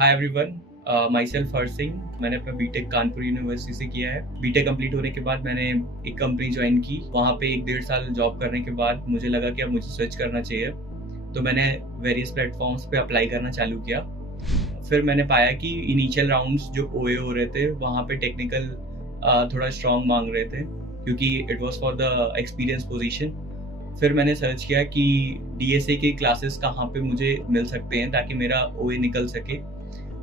Hi everyone, my self हर सिंह। मैंने अपना BTech Kanpur university से किया है। बीटेक कंप्लीट होने के बाद मैंने एक कंपनी ज्वाइन की। वहाँ पे 1-1.5 साल जॉब करने के बाद मुझे लगा कि अब मुझे स्विच करना चाहिए, तो मैंने वेरियस प्लेटफॉर्म्स पे अप्लाई करना चालू किया। फिर मैंने पाया कि इनिशियल राउंड्स जो ओए हो रहे थे वहाँ पे टेक्निकल थोड़ा स्ट्रॉन्ग मांग रहे थे, क्योंकि it was for the experience position. फिर मैंने सर्च किया कि डीएसए के क्लासेस कहाँ पे मुझे मिल सकते हैं ताकि मेरा ओए निकल सके।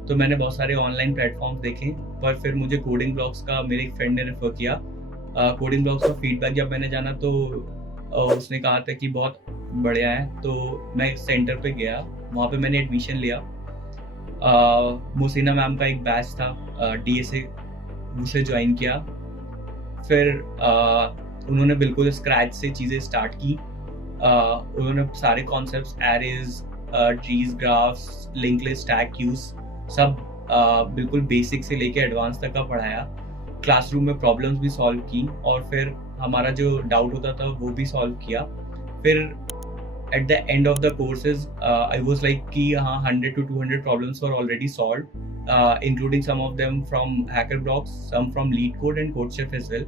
तो मैंने बहुत सारे ऑनलाइन प्लेटफॉर्म्स देखे, पर फिर मुझे कोडिंग ब्लॉक्स का मेरे एक फ्रेंड ने रेफर किया। कोडिंग ब्लॉक्स का फीडबैक जब मैंने जाना तो उसने कहा था कि बहुत बढ़िया है, तो मैं सेंटर पे गया। वहाँ पे मैंने एडमिशन लिया। मोसिना मैम का एक बैच था डीएसए, उसे ज्वाइन किया। फिर उन्होंने बिल्कुल स्क्रैच से चीज़ें स्टार्ट की। उन्होंने सारे concepts, arrays, trees, graphs, link list, stack queues सब बिल्कुल बेसिक से लेके एडवांस तक का पढ़ाया। क्लासरूम में प्रॉब्लम्स भी सॉल्व की और फिर हमारा जो डाउट होता था वो भी सॉल्व किया। फिर at the end of the courses I was like कि हाँ, 100 to 200 problems were already solved, including some of them from HackerBlocks, some from LeetCode and CodeChef as well.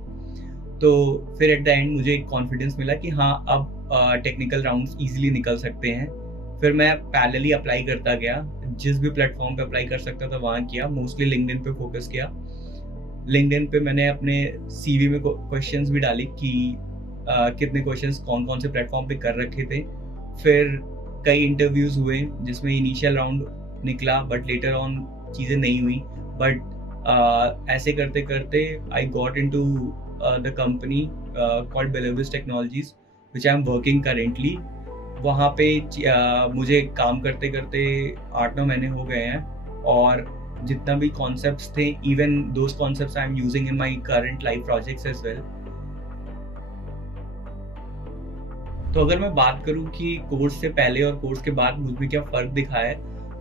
तो फिर एट द एंड मुझे एक confidence मिला कि हाँ, अब टेक्निकल राउंड्स इजीली निकल सकते हैं। फिर मैं पैरेलली अप्लाई करता गया, जिस भी प्लेटफॉर्म पे अप्लाई कर सकता था वहाँ किया। मोस्टली लिंक्डइन पे फोकस किया। लिंक्डइन पे मैंने अपने सीवी में क्वेश्चंस भी डाली कि कितने क्वेश्चंस कौन कौन से प्लेटफॉर्म पे कर रखे थे। फिर कई इंटरव्यूज हुए जिसमें इनिशियल राउंड निकला, बट लेटर ऑन चीज़ें नहीं हुई। बट ऐसे करते करते I got into the company called Belovis Technologies, which I am working currently. वहाँ पे मुझे काम करते करते 8-9 महीने हो गए हैं, और जितना भी कॉन्सेप्ट्स थे, even those concepts I am using in my current life projects as well. तो अगर मैं बात करूं कि कोर्स से पहले और कोर्स के बाद मुझ में क्या फ़र्क दिखा है,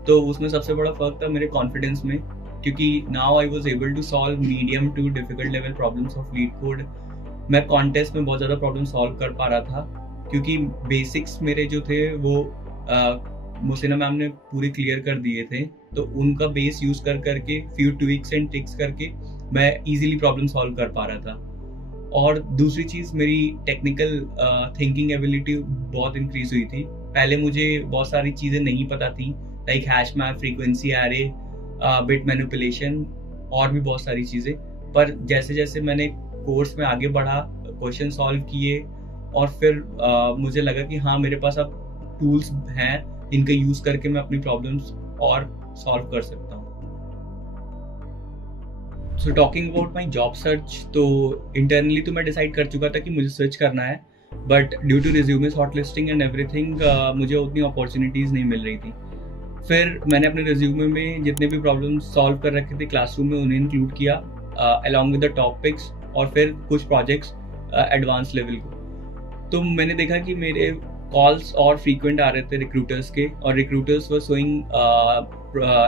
तो उसमें सबसे बड़ा फ़र्क था मेरे कॉन्फिडेंस में, क्योंकि now I was able to solve medium to difficult level problems of LeetCode। मैं कॉन्टेस्ट में बहुत ज़्यादा प्रॉब्लम सॉल्व कर पा रहा था, क्योंकि बेसिक्स मेरे जो थे वो मोसिना मैम ने पूरे क्लियर कर दिए थे। तो उनका बेस यूज़ कर करके, फ्यू ट्विक्स एंड ट्रिक्स करके मैं इजीली प्रॉब्लम सॉल्व कर पा रहा था। और दूसरी चीज़, मेरी टेक्निकल थिंकिंग एबिलिटी बहुत इंक्रीज हुई थी। पहले मुझे बहुत सारी चीज़ें नहीं पता थी, like hash map, frequency array, bit manipulation और भी बहुत सारी चीज़ें। पर जैसे जैसे मैंने कोर्स में आगे बढ़ा, क्वेश्चन सॉल्व किए, और फिर मुझे लगा कि हाँ, मेरे पास अब टूल्स हैं, इनका यूज़ करके मैं अपनी प्रॉब्लम्स और सॉल्व कर सकता हूँ। So talking about my job search, तो इंटरनली तो मैं डिसाइड कर चुका था कि मुझे स्विच करना है, but due to resume shortlisting and everything मुझे उतनी अपॉर्चुनिटीज़ नहीं मिल रही थी। फिर मैंने अपने रिज्यूमे में जितने भी प्रॉब्लम सॉल्व कर रखे थे क्लासरूम में, उन्हें इंक्लूड किया अलॉन्ग विद द टॉपिक्स, और फिर कुछ प्रोजेक्ट्स एडवांस लेवल को। तो मैंने देखा कि मेरे कॉल्स और फ्रीक्वेंट आ रहे थे रिक्रूटर्स के, और recruiters were showing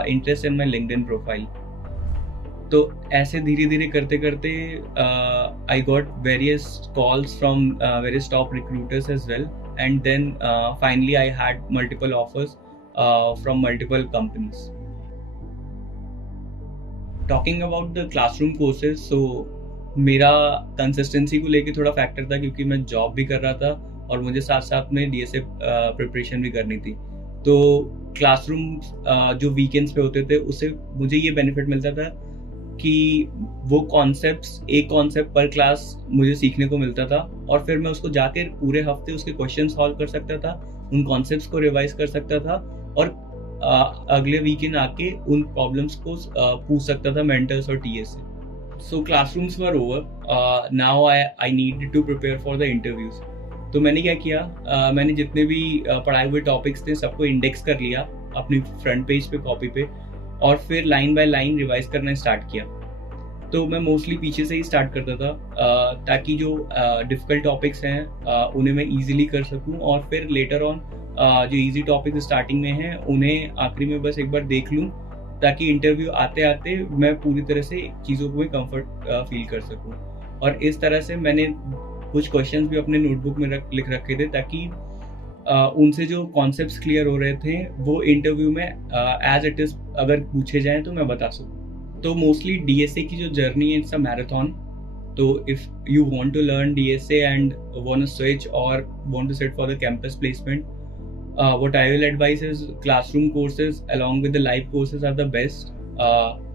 interest in my LinkedIn profile. तो ऐसे धीरे धीरे करते करते I got various calls from various top recruiters as well, and then finally I had multiple offers from multiple companies. Talking about the classroom courses, so मेरा consistency को लेके थोड़ा फैक्टर था, क्योंकि मैं जॉब भी कर रहा था और मुझे साथ साथ में डीएसए प्रिपरेशन भी करनी थी। तो क्लासरूम जो वीकेंड्स पे होते थे, उससे मुझे ये बेनिफिट मिलता था कि वो कॉन्सेप्ट्स, एक कॉन्सेप्ट पर क्लास मुझे सीखने को मिलता था, और फिर मैं उसको जाकर पूरे हफ्ते उसके क्वेश्चन सॉल्व कर सकता था, उन कॉन्सेप्ट्स को रिवाइज कर सकता था, और अगले वीकेंड आके उन प्रॉब्लम्स को पूछ सकता था मेंटर्स और टीए से। So classrooms were over, now I need to prepare for the interviews. तो मैंने क्या किया, मैंने जितने भी पढ़ाए हुए टॉपिक्स थे सबको इंडेक्स कर लिया अपनी फ्रंट पेज पे, कॉपी पे, और फिर लाइन बाय लाइन रिवाइज करना स्टार्ट किया। तो मैं मोस्टली पीछे से ही स्टार्ट करता था, ताकि जो डिफ़िकल्ट टॉपिक्स हैं उन्हें मैं इजीली कर सकूं, और फिर लेटर ऑन जो इजी टॉपिक्स स्टार्टिंग में हैं उन्हें आखिरी में बस एक बार देख लूं, ताकि इंटरव्यू आते आते मैं पूरी तरह से चीज़ों को कंफर्ट फील कर सकूं। और इस तरह से मैंने कुछ क्वेश्चंस भी अपने नोटबुक में लिख रखे थे, ताकि उनसे जो कॉन्सेप्ट्स क्लियर हो रहे थे वो इंटरव्यू में एज इट इज़ अगर पूछे जाएँ तो मैं बता सकूँ। तो मोस्टली डीएसए की जो जर्नी है इट्स अ मैराथन। तो if you want to learn DSA and want to switch और want to sit for the campus placement, what I will advise is classroom courses along with the live courses are the best,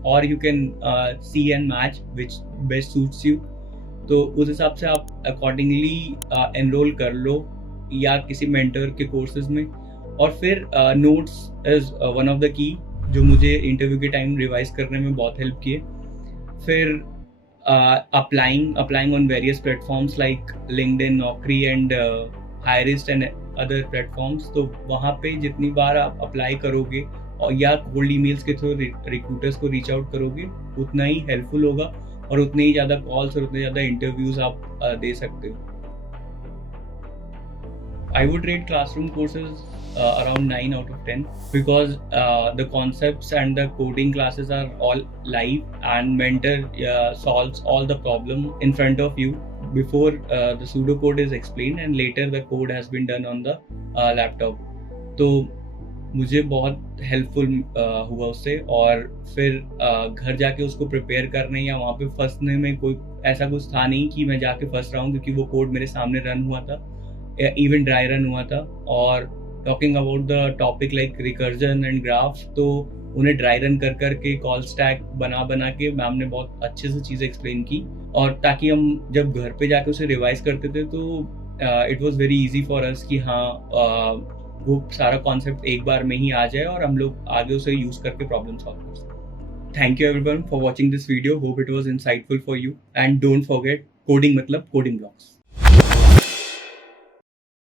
or you can see and match which best suits you. तो उस हिसाब से आप accordingly enrol कर लो या किसी mentor के courses में। और फिर notes is one of the key जो मुझे इंटरव्यू के टाइम रिवाइज करने में बहुत हेल्प किए। फिर applying on various platforms like LinkedIn, नौकरी एंड हायरिस्ट एंड अदर प्लेटफॉर्म्स। तो वहाँ पे जितनी बार आप अप्लाई करोगे और या कोल्ड ईमेल्स के थ्रू रिक्रूटर्स को रीच आउट करोगे उतना ही हेल्पफुल होगा और उतने ही ज़्यादा कॉल्स और उतने ज़्यादा इंटरव्यूज आप दे सकते हो। I would rate classroom courses around 9 out of 10 because the concepts and the coding classes are all live and mentor solves all the problem in front of you before the pseudocode is explained and later the code has been done on the laptop. तो मुझे बहुत helpful हुआ उससे। और फिर घर जाके उसको प्रिपेयर करने या वहाँ पे फंसने में कोई ऐसा कुछ था नहीं कि मैं जाके फंस रहा हूँ, क्योंकि वो कोड मेरे सामने रन हुआ था, इवन ड्राई रन हुआ था। और talking about the topic like recursion and graph, तो उन्हें ड्राई रन कर करके कॉल स्टैक बना के मैम ने बहुत अच्छे से चीज़ें एक्सप्लेन की, और ताकि हम जब घर पे जाके उसे रिवाइज करते थे तो it was very easy for us कि हाँ वो सारा कॉन्सेप्ट एक बार में ही आ जाए और हम लोग आगे उसे यूज करके प्रॉब्लम सॉल्व कर सकते। Thank you everyone for watching this video, hope it was insightful for you and don't forget coding मतलब कोडिंग ब्लॉक्स।